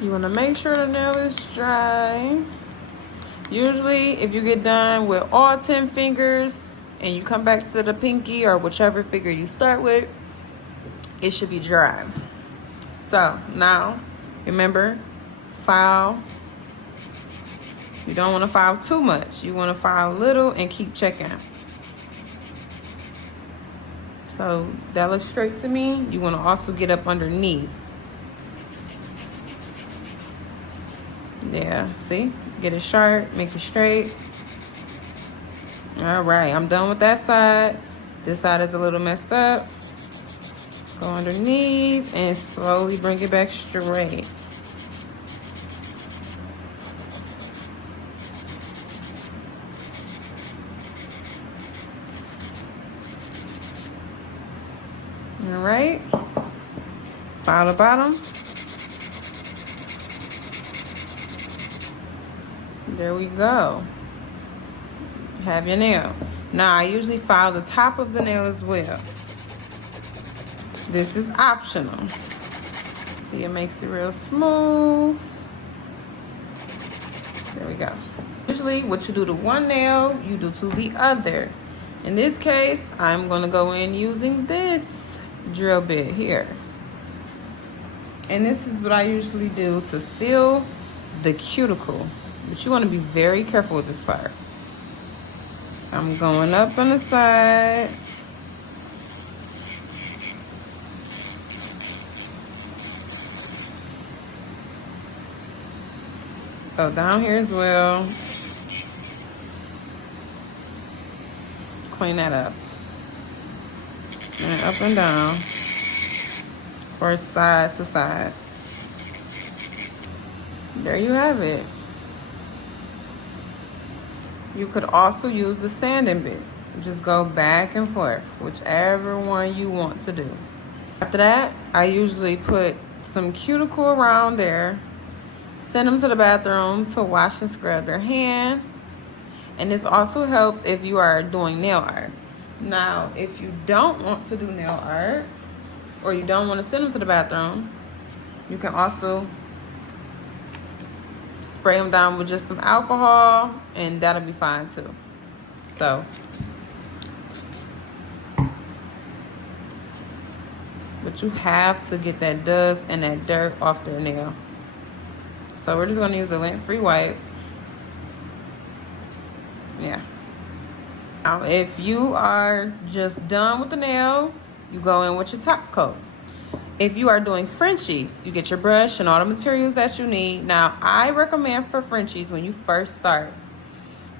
You want to make sure the nail is dry. Usually, if you get done with all 10 fingers and you come back to the pinky or whichever finger you start with, it should be dry. So now, remember, file. You don't want to file too much. You want to file a little and keep checking. So that looks straight to me. You want to also get up underneath. Yeah, see? Get it sharp, make it straight. All right, I'm done with that side. This side is a little messed up. Go underneath and slowly bring it back straight. All right, file the bottom. There we go. Have your nail. Now, I usually file the top of the nail as well. This is optional. See, it makes it real smooth. There we go. Usually, what you do to one nail, you do to the other. In this case, I'm gonna go in using this drill bit here. And this is what I usually do to seal the cuticle. But you wanna be very careful with this part. I'm going up on the side. So down here as well. Clean that up. And up and down. Or side to side. There you have it. You could also use the sanding bit. Just go back and forth, whichever one you want to do. After that, I usually put some cuticle around there, send them to the bathroom to wash and scrub their hands. And this also helps if you are doing nail art. Now, if you don't want to do nail art, or you don't want to send them to the bathroom, you can also spray them down with just some alcohol, and that'll be fine too. So, but you have to get that dust and that dirt off their nail. So we're just gonna use the lint-free wipe. Yeah. Now, if you are just done with the nail, you go in with your top coat. If you are doing Frenchies, you get your brush and all the materials that you need. Now, I recommend for Frenchies, when you first start,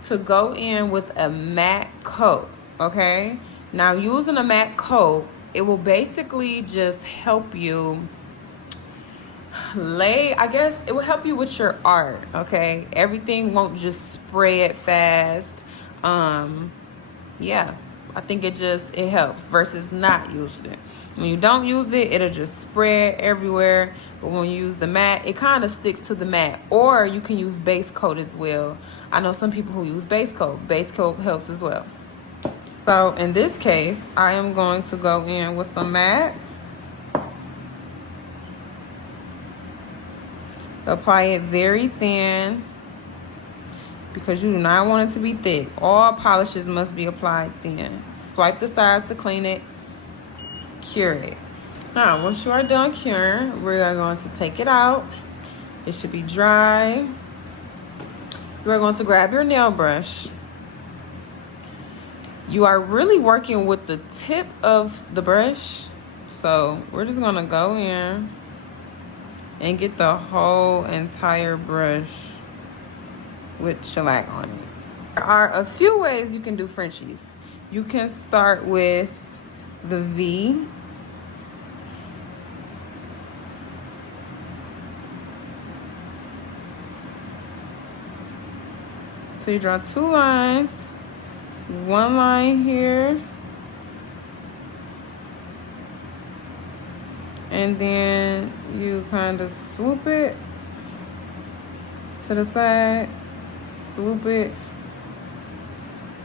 to go in with a matte coat, okay? Now, using a matte coat, it will basically just help you it will help you with your art, okay? Everything won't just spray it fast. Yeah, I think it helps versus not using it. When you don't use it, it'll just spread everywhere. But when you use the matte, it kind of sticks to the matte. Or you can use base coat as well. I know some people who use base coat. Base coat helps as well. So in this case, I am going to go in with some matte. Apply it very thin, because you do not want it to be thick. All polishes must be applied thin. Swipe the sides to clean it. Cure it. Now, once you are done curing, we're going to take it out. It should be dry. You are going to grab your nail brush. You are really working with the tip of the brush. So we're just going to go in and get the whole entire brush with shellac on it. There are a few ways you can do Frenchies. You can start with the V. So you draw two lines, one line here, and then you kind of swoop it to the side, swoop it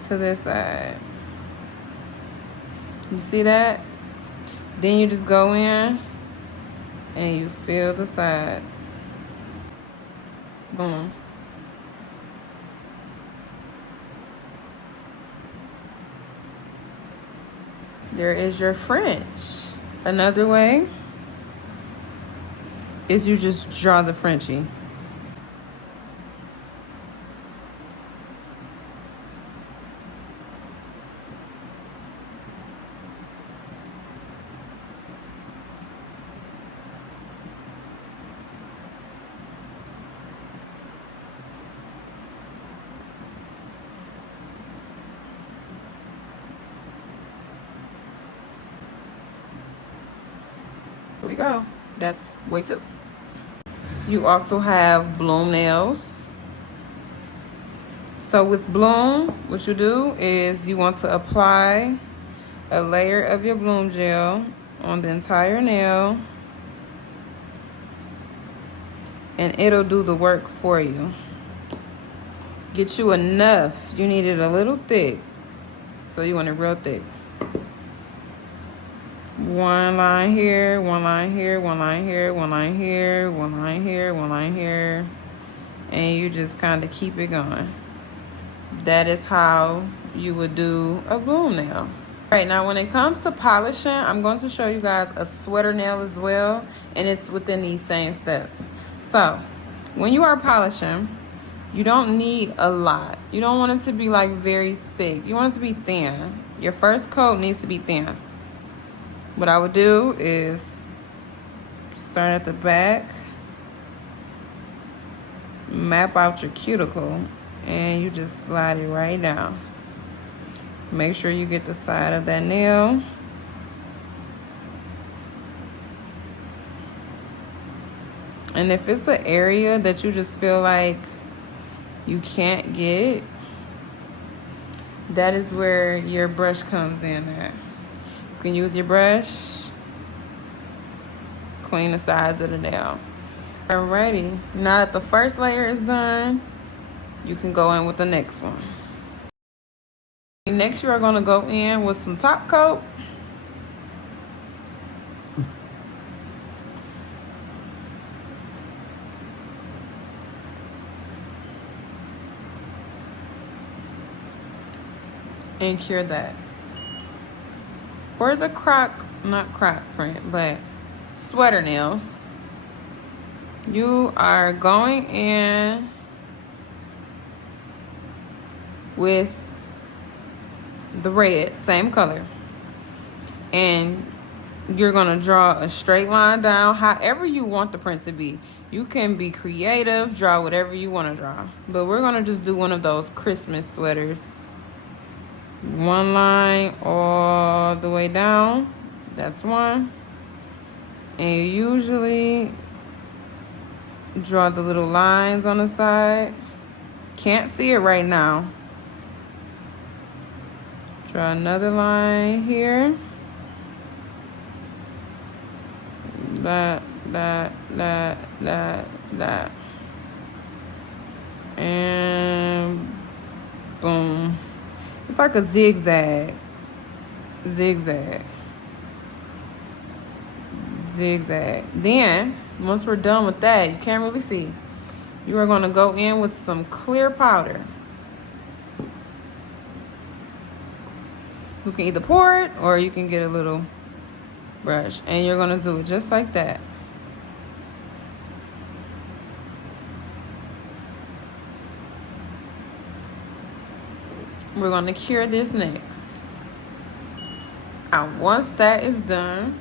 to this side. You see that? Then you just go in and you fill the sides. Boom. There is your French. Another way is you just draw the Frenchie. Here we go. That's way 2. You also have bloom nails. So with bloom, what you do is you want to apply a layer of your bloom gel on the entire nail, and it'll do the work for you. Get you enough. You need it a little thick, so you want it real thick. One line here, one line here, one line here, one line here, one line here, one line here, and you just kind of keep it going. That is how you would do a bloom nail. All right, now when it comes to polishing, I'm going to show you guys a sweater nail as well, and it's within these same steps. So when you are polishing, you don't need a lot. You don't want it to be like very thick. You want it to be thin. Your first coat needs to be thin. What I would do is start at the back, map out your cuticle, and you just slide it right down. Make sure you get the side of that nail. And if it's an area that you just feel like you can't get, that is where your brush comes in at. You can use your brush, clean the sides of the nail. Alrighty, now that the first layer is done, you can go in with the next one. Next, you are going to go in with some top coat. And cure that. For the not croc print, but sweater nails, you are going in with the red, same color, and you're gonna draw a straight line down however you want the print to be. You can be creative, draw whatever you want to draw, but we're gonna just do one of those Christmas sweaters. One line all the way down, that's one, and you usually draw the little lines on the side. Can't see it right now. Draw another line here. That. And boom. It's like a zigzag. Zigzag. Then, once we're done with that, you can't really see. You are going to go in with some clear powder. You can either pour it or you can get a little brush, and you're going to do it just like that. We're going to cure this next. Now, once that is done,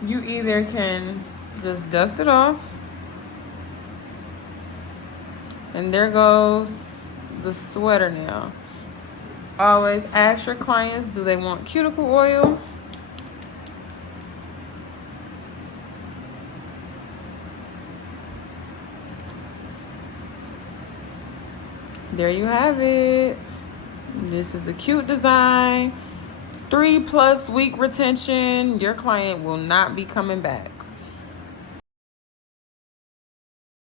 you either can just dust it off, and there goes the sweater nail. Always ask your clients, do they want cuticle oil? There you have it. This is a cute design. 3+ week retention. Your client will not be coming back.